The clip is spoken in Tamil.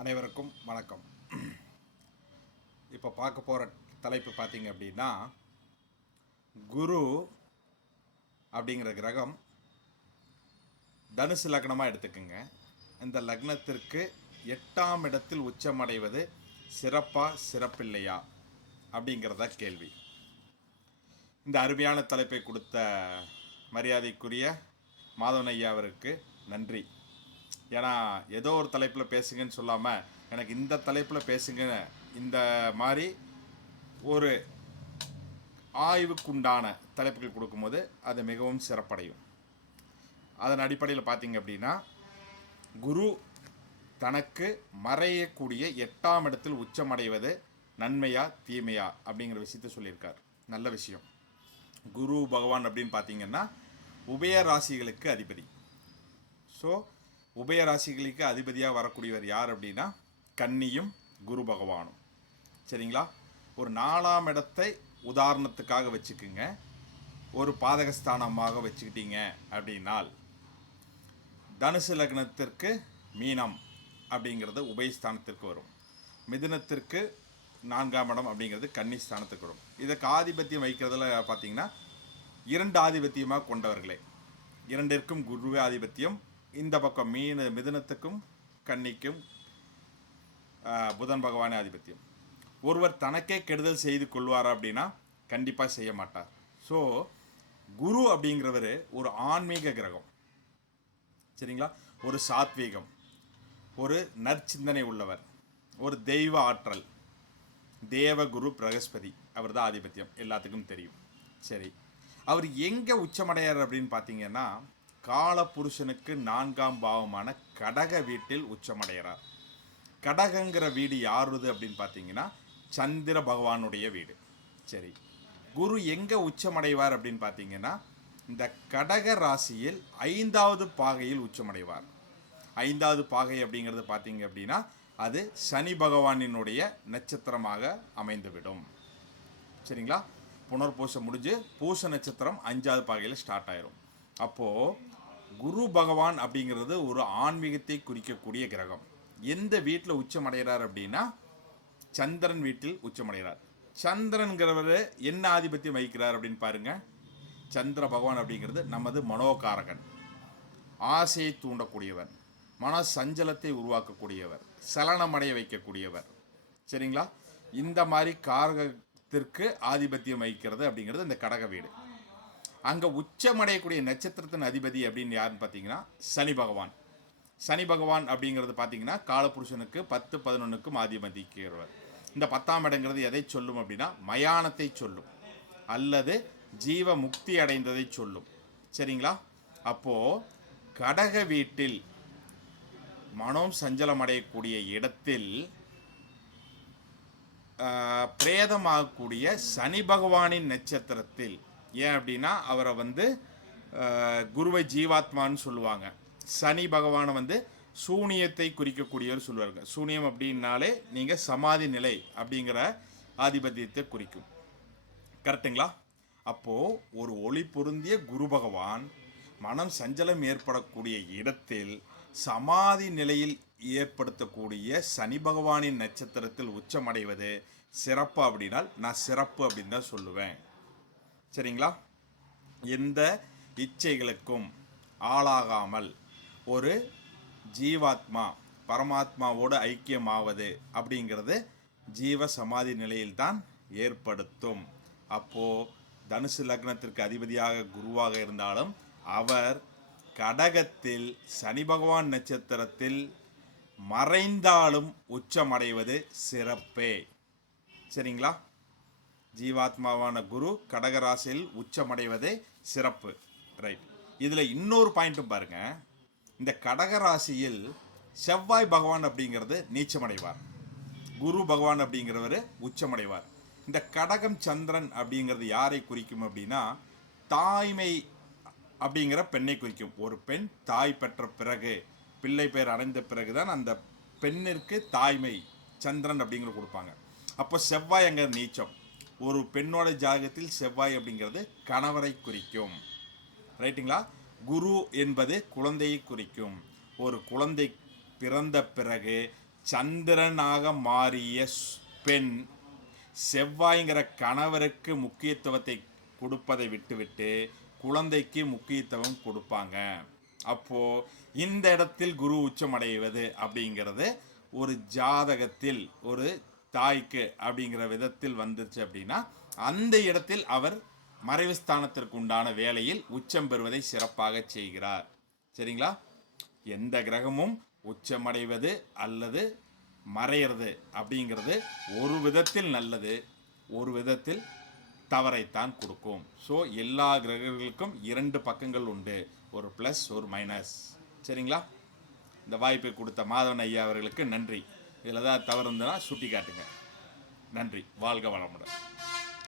அனைவருக்கும் வணக்கம். இப்போ பார்க்க போகிற தலைப்பு பார்த்தீங்க அப்படின்னா குரு அப்படிங்கிற கிரகம் தனுசு லக்னமாக எடுத்துக்கோங்க. இந்த லக்னத்திற்கு எட்டாம் இடத்தில் உச்சமடைவது சிறப்பா சிறப்பில்லையா அப்படிங்கிறத கேள்வி. இந்த அருமையான தலைப்பை கொடுத்த மரியாதைக்குரிய மாதவன் ஐயா அவருக்கு நன்றி. ஏன்னா ஏதோ ஒரு தலைப்பில் பேசுங்கன்னு சொல்லாமல் எனக்கு இந்த தலைப்பில் பேசுங்க இந்த மாதிரி ஒரு ஆய்வுக்குண்டான தலைப்புகள் கொடுக்கும்போது அது மிகவும் சிறப்படையும். அதன் அடிப்படையில் பார்த்தீங்க அப்படின்னா குரு தனக்கு மறையக்கூடிய எட்டாம் இடத்தில் உச்சமடைவது நன்மையா தீமையா அப்படிங்கிற விஷயத்த சொல்லியிருக்கார். நல்ல விஷயம். குரு பகவான் அப்படின்னு பார்த்தீங்கன்னா உபய ராசிகளுக்கு அதிபதி. ஸோ உபய ராசிகளுக்கு அதிபதியாக வரக்கூடியவர் யார் அப்படின்னா கன்னியும் குரு பகவானும். சரிங்களா? ஒரு நாலாம் இடத்தை உதாரணத்துக்காக வச்சுக்குங்க. ஒரு பாதகஸ்தானமாக வச்சுக்கிட்டீங்க அப்படின்னால் தனுசு லக்னத்திற்கு மீனம் அப்படிங்கிறது உபயஸ்தானத்திற்கு வரும். மிதுனத்திற்கு நான்காம் இடம் அப்படிங்கிறது கன்னி ஸ்தானத்துக்கு வரும். இதுக்கு ஆதிபத்தியம் வைக்கிறதுல பார்த்தீங்கன்னா இரண்டு ஆதிபத்தியமாக கொண்டவர்களே. இரண்டிற்கும் குருவே ஆதிபத்தியம் இந்த பக்கம் மீன் மிதுனத்துக்கும் கன்னிக்கும் புதன் பகவானே ஆதிபத்தியம். ஒருவர் தனக்கே கெடுதல் செய்து கொள்வார் அப்படின்னா கண்டிப்பாக செய்ய மாட்டார். ஸோ குரு அப்படிங்கிறவர் ஒரு ஆன்மீக கிரகம். சரிங்களா? ஒரு சாத்வீகம். ஒரு நற்சிந்தனை உள்ளவர். ஒரு தெய்வ ஆற்றல். தேவகுரு பிரகஸ்பதி. அவர் தான் ஆதிபத்தியம். எல்லாத்துக்கும் தெரியும். சரி. அவர் எங்கே உச்சமடையார் அப்படின்னு பார்த்தீங்கன்னா காலபுருஷனுக்கு நான்காம் பாவமான கடக வீட்டில் உச்சமடைகிறார். கடகங்கிற வீடு யாருது அப்படின்னு பார்த்தீங்கன்னா சந்திர பகவானுடைய வீடு. சரி குரு எங்கே உச்சமடைவார் அப்படின்னு பார்த்தீங்கன்னா இந்த கடக ராசியில் ஐந்தாவது பாகையில் உச்சமடைவார். ஐந்தாவது பாகை அப்படிங்கிறது பார்த்தீங்க அப்படின்னா அது சனி பகவானினுடைய நட்சத்திரமாக அமைந்துவிடும். சரிங்களா? புனர்பூசம் முடிஞ்சு பூச நட்சத்திரம் அஞ்சாவது பாகையில் ஸ்டார்ட் ஆயிரும். அப்போது குரு பகவான் அப்படிங்கிறது ஒரு ஆன்மீகத்தை குறிக்கக்கூடிய கிரகம். எந்த வீட்டில் உச்சமடைகிறார் அப்படின்னா சந்திரன் வீட்டில் உச்சமடைகிறார். சந்திரன்கிறவர் என்ன ஆதிபத்தியம் வகிக்கிறார் அப்படின்னு பாருங்க. சந்திர பகவான் அப்படிங்கிறது நமது மனோகாரகன். ஆசையை தூண்டக்கூடியவர். மன சஞ்சலத்தை உருவாக்கக்கூடியவர். சலனமடைய வைக்கக்கூடியவர். சரிங்களா? இந்த மாதிரி காரகத்திற்கு ஆதிபத்தியம் வகிக்கிறது அப்படிங்கிறது இந்த கடக வீடு. அங்கே உச்சமடையக்கூடிய நட்சத்திரத்தின் அதிபதி அப்படின்னு யாருன்னு பார்த்தீங்கன்னா சனி பகவான். சனி பகவான் அப்படிங்கிறது பார்த்தீங்கன்னா காலபுருஷனுக்கு பத்து பதினொன்றுக்கும் ஆதிபதிக்கிறவர் இந்த பத்தாம் இடங்கிறது எதை சொல்லும் அப்படின்னா மயானத்தை சொல்லும். அல்லது ஜீவ முக்தி அடைந்ததை சொல்லும். சரிங்களா? அப்போது கடக வீட்டில் மனம் சஞ்சலம் அடையக்கூடிய இடத்தில் பிரேதமாகக்கூடிய சனி பகவானின் நட்சத்திரத்தில் ஏன் அப்படின்னா அவரை வந்து குருவை ஜீவாத்மான்னு சொல்லுவாங்க. சனி பகவானை வந்து சூனியத்தை குறிக்கக்கூடியவர் சொல்லுவாங்க சூனியம் அப்படின்னாலே நீங்கள் சமாதி நிலை அப்படிங்கிற ஆதிபத்தியத்தை குறிக்கும். கரெக்டுங்களா அப்போது ஒரு ஒளி பொருந்திய குரு பகவான் மனம் சஞ்சலம் ஏற்படக்கூடிய இடத்தில் சமாதி நிலையில் ஏற்படுத்தக்கூடிய சனி பகவானின் நட்சத்திரத்தில் உச்சமடைவது சிறப்பு அப்படின்னால் நான் சிறப்பு அப்படின்னு தான் சொல்லுவேன். சரிங்களா? எந்த இச்சைகளுக்கும் ஆளாகாமல் ஒரு ஜீவாத்மா பரமாத்மாவோடு ஐக்கியமாவது அப்படிங்கிறது ஜீவ சமாதி நிலையில்தான் ஏற்படுத்தும். அப்போது தனுசு லக்னத்திற்கு அதிபதியாக குருவாக இருந்தாலும் அவர் கடகத்தில் சனி பகவான் நட்சத்திரத்தில் மறைந்தாலும் உச்சமடைவது சிறப்பே. சரிங்களா? ஜீவாத்மாவான குரு கடகராசியில் உச்சமடைவதே சிறப்பு. ரைட் இதில் இன்னொரு பாயிண்ட்டும் பாருங்கள் இந்த கடகராசியில் செவ்வாய் பகவான் அப்படிங்கிறது நீச்சமடைவார். குரு பகவான் அப்படிங்கிறவர் உச்சமடைவார். இந்த கடகம் சந்திரன் அப்படிங்கிறது யாரை குறிக்கும் அப்படின்னா தாய்மை அப்படிங்கிற பெண்ணை குறிக்கும். ஒரு பெண் தாய் பெற்ற பிறகு பிள்ளை பெயர் அடைந்த பிறகுதான் அந்த பெண்ணிற்கு தாய்மை சந்திரன் அப்படிங்கிற கொடுப்பாங்க. அப்போ செவ்வாய் அங்கே நீச்சம். ஒரு பெண்ணோட ஜாதகத்தில் செவ்வாய் அப்படிங்கிறது கணவரை குறிக்கும். ரைட்டுங்களா? குரு என்பது குழந்தையை குறிக்கும். ஒரு குழந்தை பிறந்த பிறகு சந்திரனாக மாறிய பெண் செவ்வாய்ங்கிற கணவருக்கு முக்கியத்துவத்தை கொடுப்பதை விட்டுவிட்டு குழந்தைக்கு முக்கியத்துவம் கொடுப்பாங்க. அப்போ இந்த இடத்தில் குரு உச்சமடைவது அப்படிங்கிறது ஒரு ஜாதகத்தில் ஒரு தாய்க்கு அப்படிங்கிற விதத்தில் வந்துருச்சு அப்படின்னா அந்த இடத்தில் அவர் மறைவு ஸ்தானத்திற்கு உண்டான வேலையில் உச்சம் பெறுவதை சிறப்பாக செய்கிறார். சரிங்களா? எந்த கிரகமும் உச்சமடைவது அல்லது மறையிறது அப்படிங்கிறது ஒரு விதத்தில் நல்லது ஒரு விதத்தில் தவறைத்தான் கொடுக்கும். ஸோ எல்லா கிரகங்களுக்கும் இரண்டு பக்கங்கள் உண்டு. ஒரு ப்ளஸ் ஒரு மைனஸ் சரிங்களா? இந்த வாய்ப்பை கொடுத்த மாதவன் ஐயா அவர்களுக்கு நன்றி. இதில் ஏதாவது தவறு இருந்ததுன்னா சுட்டி காட்டுங்க. நன்றி. வாழ்க வளமுடன்.